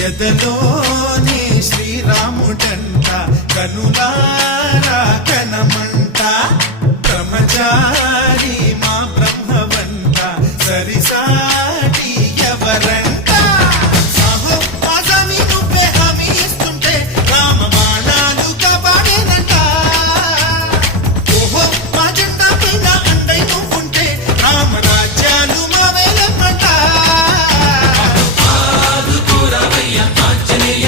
ఎదలోని శ్రీరాముడంట కనులారా కనమంట బ్రహ్మచారి మా బ్రహ్మవంట సరిసా ಆಂಜನೇಯ